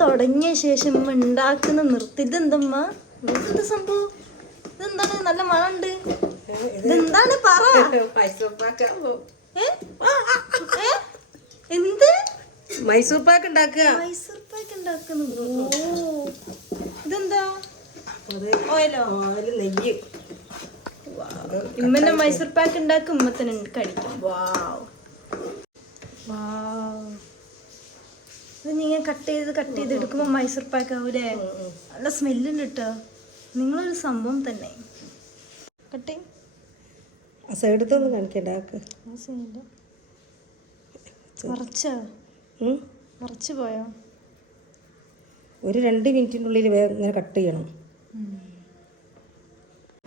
തുടങ്ങിയ ശേഷം ഉണ്ടാക്കുന്ന നിർത്തി. ഇതെന്തമ്മ എന്ത് സംഭവം? ഇതെന്താണ്? നല്ല മഴ ഉണ്ട്. ഇതെന്താണ് പറ? എന്ത്? മൈസൂർ പാക്ക് ഉണ്ടാക്കുക. മൈസൂർ പാക്ക് ഉണ്ടാക്കുന്നു. ഇതെന്താ? ഓയിലോ? നെയ്യ്. ഇമ്മന്നെ മൈസൂർ പാക്ക് ഉണ്ടാക്കും, ഉമ്മത്തന്നെ കഴിക്കും. വാവ് വാവ്. ഇത് നിങ്ങൾ കട്ട് ചെയ്ത് എടുക്കുമ്പോ മൈസൂർ പാക്ക് ആവൂലേ? നല്ല സ്മെല്ലുണ്ട് കേട്ടോ. നിങ്ങളൊരു സംഭവം തന്നെ. കട്ട് സൈഡത്തൊന്നും കാണിക്കണ്ട. മറച്ചു പോയോ? ഒരു 2 മിനിറ്റിനുള്ളിൽ ഇങ്ങനെ കട്ട് ചെയ്യണം.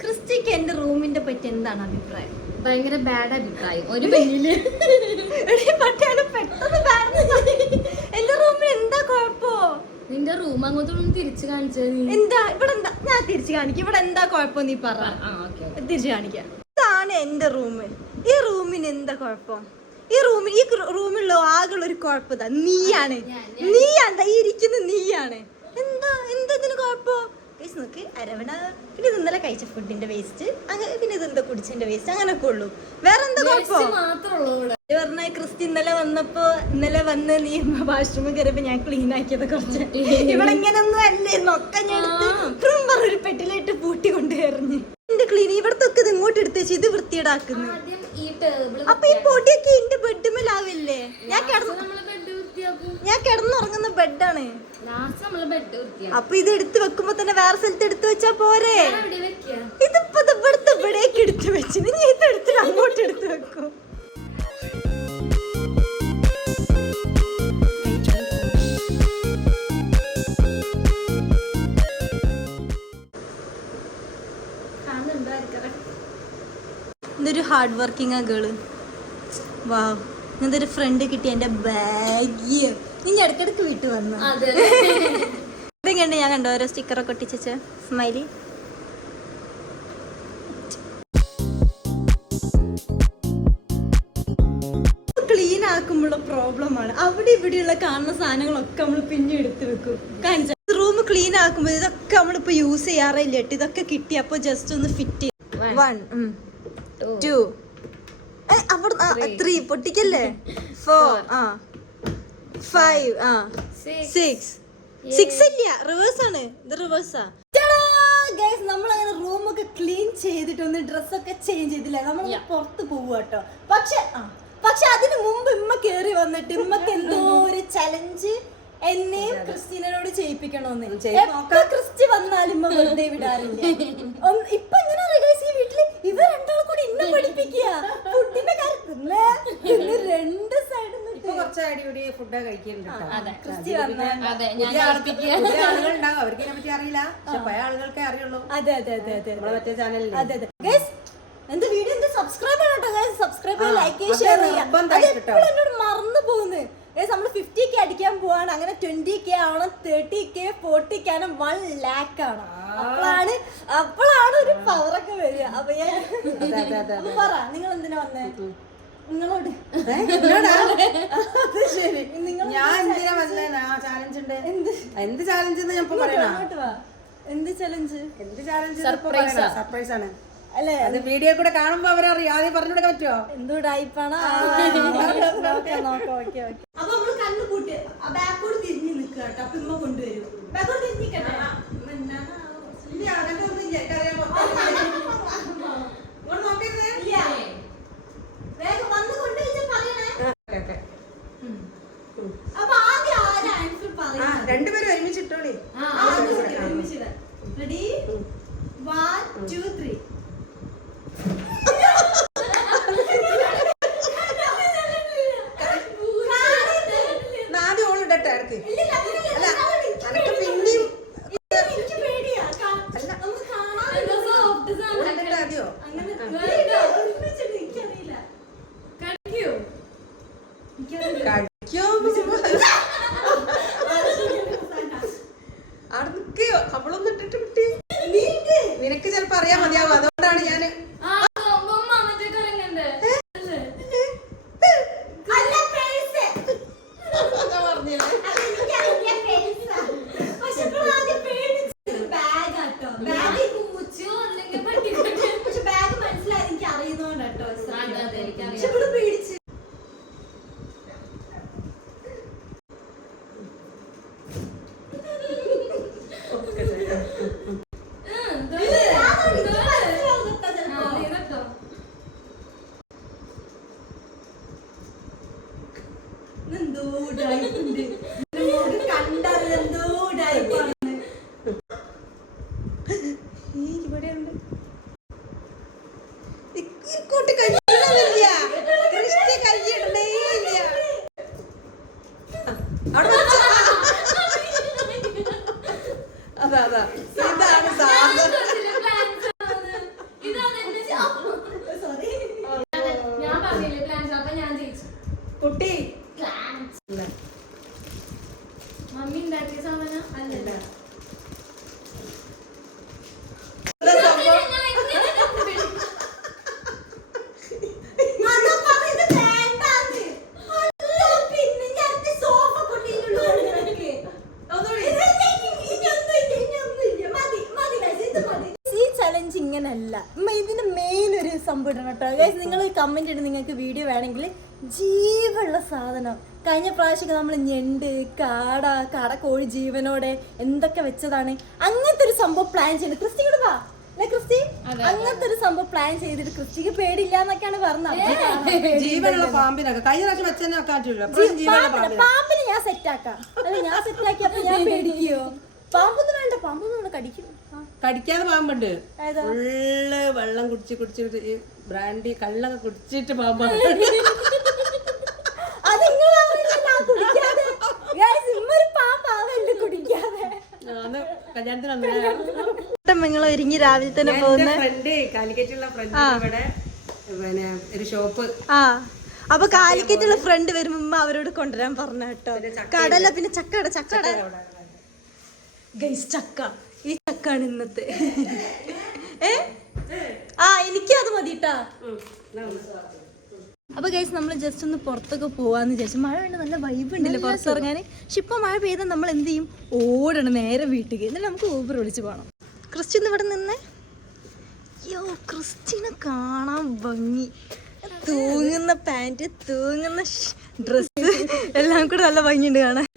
ക്രിസ്റ്റിക്ക് എന്റെ റൂമിന്റെ പറ്റി എന്താണ് അഭിപ്രായം? ഭയങ്കര ബാഡ് അഭിപ്രായം. ഒരു പെണ്ണില് എന്റെ റൂമിൽ എന്താ കുഴപ്പോ? നിന്റെ റൂം അങ്ങോട്ടൊന്നും തിരിച്ചു കാണിച്ചത്. എന്താ ഇവിടെ എന്താ? ഞാൻ തിരിച്ചു കാണിക്കാം. ഇവിടെ എന്താ കുഴപ്പം നീ പറ. തിരിച്ചു കാണിക്കാം. ഇതാണ് എന്റെ റൂം. ഈ റൂമിന് എന്താ കുഴപ്പം? ഈ റൂമിലുള്ള ആകെയുള്ള ഒരു കുഴപ്പതാ, നീയാണ്. നീയാണ്ടാ ഈ ഇരിക്കുന്ന നീയാണ്. എന്താ ഇതിന് കുഴപ്പോ? നോക്ക് അരവണ. പിന്നെ ഇത് ഇന്നലെ കഴിച്ച ഫുഡിന്റെ വേസ്റ്റ്, അങ്ങനെ പിന്നെ ഇതെന്താ കുടിച്ചതിന്റെ വേസ്റ്റ്, അങ്ങനൊക്കെ ഉള്ളൂ. വേറെ എന്താ കുഴപ്പം? പറഞ്ഞ ക്രിസ്റ്റി ഇന്നലെ വന്ന് നീ വാഷ്റൂമിൽ കയറിയപ്പോ ഞാൻ ക്ലീൻ ആക്കിയത് കുറച്ച്. ഇവിടെ ഇങ്ങനൊന്നും അല്ലേ, നൊക്കെ ഞാൻ എടുത്ത് ഒരു പെട്ടിലിട്ട് പൂട്ടി കൊണ്ട് എറിഞ്ഞ് എന്റെ ക്ലീൻ. ഇവിടത്തെ ഒക്കെ ഇത് ഇങ്ങോട്ട് എടുത്തേച്ച് ഇത് വൃത്തിയേടാക്കുന്നു. അപ്പൊ ഈ പൊടിയൊക്കെ എന്റെ ബെഡ്മേലാവില്ലേ? ഞാൻ കിടന്നുറങ്ങുന്ന ബെഡാണ്. അപ്പൊ ഇത് എടുത്ത് വെക്കുമ്പോ തന്നെ വേറെ സ്ഥലത്ത് എടുത്തു വെച്ചാ പോരെ? ഇതിപ്പോ ഇവിടുത്തെ ഇവിടേക്ക് എടുത്ത് വെച്ച് നീ ഇത് എടുത്തിട്ട് അങ്ങോട്ട് എടുത്ത് വെക്കും. ഇതൊരു ഹാർഡ് വർക്കിംഗ് ആ ഗേള്. വാവ്, ഇങ്ങനത്തെ ഒരു ഫ്രണ്ട് കിട്ടി. എന്റെ ഭാഗ്യം. നീ ഇടക്കിടക്ക് വീട്ടിൽ വന്നു. ഇതൊക്കെയുണ്ട്. ഞാൻ കണ്ടോ ഓരോ സ്റ്റിക്കറൊക്കെ ഒട്ടിച്ച സ്മൈലി. ക്ലീൻ ആക്കുമ്പോഴുള്ള പ്രോബ്ലമാണ്. അവിടെ ഇവിടെയുള്ള കാണുന്ന സാധനങ്ങളൊക്കെ നമ്മൾ പിന്നെ എടുത്ത് വെക്കും. കാണിച്ച റൂം ക്ലീൻ ആക്കുമ്പോൾ ഇതൊക്കെ നമ്മളിപ്പോ യൂസ് ചെയ്യാറില്ല. ഇതൊക്കെ കിട്ടി. അപ്പൊ ജസ്റ്റ് ഒന്ന് ഫിറ്റ് 1 2 അവിടെ 3 പൊട്ടിക്കല്ലേ, 4 5 6 ഇല്ല, റിവേഴ്സ് ആണ്. ഇത് റിവേഴ്സാ. നമ്മളങ്ങനെ റൂമൊക്കെ ക്ലീൻ ചെയ്തിട്ടൊന്ന് ഡ്രസ്സൊക്കെ ചേഞ്ച് ചെയ്തില്ല. നമ്മൾ പുറത്ത് പോവുക കേട്ടോ. പക്ഷെ അതിന് മുമ്പ് ഇമ്മ കേറി വന്നിട്ട് ഇമ്മക്ക് എന്തോ ഒരു ചലഞ്ച് എന്നെയും ക്രിസ്റ്റീനോട് ചെയ്യിപ്പിക്കണോന്ന്. ക്രിസ്റ്റി വന്നാലും ഇമ്മ വെറുതെ വിടാറില്ല. ഇപ്പൊ എങ്ങനെ ഈ വീട്ടില് ഇവർ രണ്ടാളും കൂടി ഇന്നെ പഠിപ്പിക്കുക ഫുഡിന്റെ കാര്യത്തിൽ. 2 സൈഡിൽ ഫുഡ് കഴിക്കുന്നുണ്ട്. ക്രിസ്റ്റി വന്നാൽ ആളുകളുണ്ടാവും, അവർക്ക് ഇതിനെ പറ്റി അറിയില്ല. പക്ഷെ പല ആളുകൾക്കേ അറിയുള്ളൂ. അതെ മറ്റേ ചാനലിൽ. അതെ എന്റെ വീഡിയോ സബ്സ്ക്രൈബ് ചെയ്യണം. സബ്സ്ക്രൈബ് ചെയ്യുക, ലൈക്ക് ചെയ്യുക, ഷെയർ ചെയ്യുക. എന്നോട് മറന്നു പോകുന്നത്. നമ്മള് 50K അടിക്കാൻ പോവാണ്. അങ്ങനെ 20K ആവണം, 30K 40K ആണ്, 1 lakh ആണ്. അപ്പോഴാണ് ഒരു പവറൊക്കെ വരിക. അപ്പൊ ഞാൻ പറ, നിങ്ങൾ എന്തിനാ വന്നേ? നിങ്ങളോട് ശരി. ഞാൻ എന്തിനാ വന്നേ? ചാലഞ്ച് ഉണ്ട്. എന്ത് ചാലഞ്ച്? എന്ത് ചലഞ്ച്? സർപ്രൈസ് ആണ് അല്ലേ? അത് വീഡിയോ കൂടെ കാണുമ്പോ അവരറിയാം. ആദ്യം പറഞ്ഞു കൊടുക്കാൻ പറ്റുമോ? എന്തുടായിപ്പാണ്. അപ്പൊ നമ്മള് കണ്ണു കൂട്ടി ബാക്കോട് തിരിഞ്ഞു നിക്കുക കേട്ടോ. അപ്പൊ ഇമ്മ കൊണ്ടുവരും. ബാക്കോട് തിരിഞ്ഞിക്കട്ടെ. വേഗം വന്ന് കൊണ്ടുവച്ചാ പറയണേ. അപ്പൊ ആദ്യം ആരാ ആൻസർ പറയാ? രണ്ടുപേരും ഒരുമിച്ചിട്ടോളി. റെഡി 1 2 3. ആദ്യം ഓളിടട്ടെ ഇടയ്ക്ക്. അല്ല അനക്ക് പിന്നെയും ആദ്യോ കഴിക്കോ അവളൊന്നും ഇട്ടിട്ട് വിട്ടി. നിനക്ക് ചിലപ്പോ അറിയാൻ മതിയാവും. അതുകൊണ്ടാണ് ഞാൻ അതാ ഇതാണ് സാധനം. ഞാൻ പറഞ്ഞില്ലേ പ്ലാൻസ്, അപ്പൊ ഞാൻ ജയിച്ചു. കുട്ടി മമ്മി ഉണ്ടാക്കിയ സാധനം അല്ലല്ല. ഈ ചലഞ്ച് ഇങ്ങനല്ല, ഇതിന്റെ മെയിൻ ഒരു സംഭവം ഇടണം കേട്ടോ ഗൈസ്. നിങ്ങൾ കമന്റ് ഇട്ട് നിങ്ങൾക്ക് വീഡിയോ വേണമെങ്കിൽ ജീവുള്ള സാധനം. കഴിഞ്ഞ പ്രാവശ്യമൊക്കെ നമ്മൾ ഞണ്ട്, കാട കോഴി ജീവനോടെ എന്തൊക്കെ വെച്ചതാണ്, അങ്ങനത്തെ ഒരു സംഭവം പ്ലാൻ ചെയ്യുന്നത്. ക്രിസ്റ്റി കൂടെ വാ ക്രിസ്റ്റി, അങ്ങനത്തെ ഒരു സംഭവം പ്ലാൻ ചെയ്തിട്ട് ക്രിസ്റ്റിക്ക് പേടില്ല എന്നൊക്കെയാണ് പറഞ്ഞത്. ജീവനുള്ള പാമ്പിനൊക്കെ കഴിഞ്ഞ പ്രാവശ്യം വെച്ചെന്നെ പാമ്പിന് ഞാൻ സെറ്റ് ആക്കാം. അല്ല ഞാൻ സെറ്റ് ആക്കിയപ്പോ ഞാൻ പേടിക്കോ? പാമ്പൊന്നും വേണ്ട, പാമ്പൊന്നും കടിക്കും. കടിക്കാതെ പാമ്പുണ്ട്. ഫുള്ള് വെള്ളം കുടിച്ചിട്ട് ഈ ബ്രാൻഡി കള്ളൊക്കെ കുടിച്ചിട്ട് പാമ്പാണ്. നിങ്ങൾ ഒരുങ്ങി രാവിലെ തന്നെ പോകുന്ന ഫ്രണ്ട് കാലിക്കറ്റുള്ള ഫ്രണ്ട് ഇവിടെ പിന്നെ ഒരു ഷോപ്പ്. അപ്പൊ കാലിക്കറ്റുള്ള ഫ്രണ്ട് വരുമ്പോ അവരോട് കൊണ്ടുവരാൻ പറഞ്ഞ കേട്ടോ. കടല പിന്നെ ചക്കട ഗൈസ്, ചക്ക. ഈ ചക്കാണ് ഇന്നത്തെ. എനിക്കും അത് മതിട്ടാ. അപ്പൊ ഗൈസ് നമ്മൾ ജസ്റ്റ് ഒന്ന് പുറത്തൊക്കെ പോവാന്ന് വിചാരിച്ചു. മഴ ഉണ്ട്, നല്ല വൈബ് ഉണ്ടല്ലോ പുറത്തിറങ്ങാൻ. പക്ഷെ ഇപ്പൊ മഴ പെയ്താൽ നമ്മൾ എന്ത് ചെയ്യും? ഓടണം നേരെ വീട്ടിൽ. എന്നിട്ട് നമുക്ക് ഊബർ വിളിച്ച് പോകണം. ക്രിസ്ത്യൻ ഇവിടെ നിന്നേ. യോ, ക്രിസ്ത്യനെ കാണാൻ ഭംഗി. തൂങ്ങുന്ന പാൻറ്, തൂങ്ങുന്ന ഡ്രസ്സ് എല്ലാം കൂടെ നല്ല ഭംഗിയുണ്ട് കാണാൻ.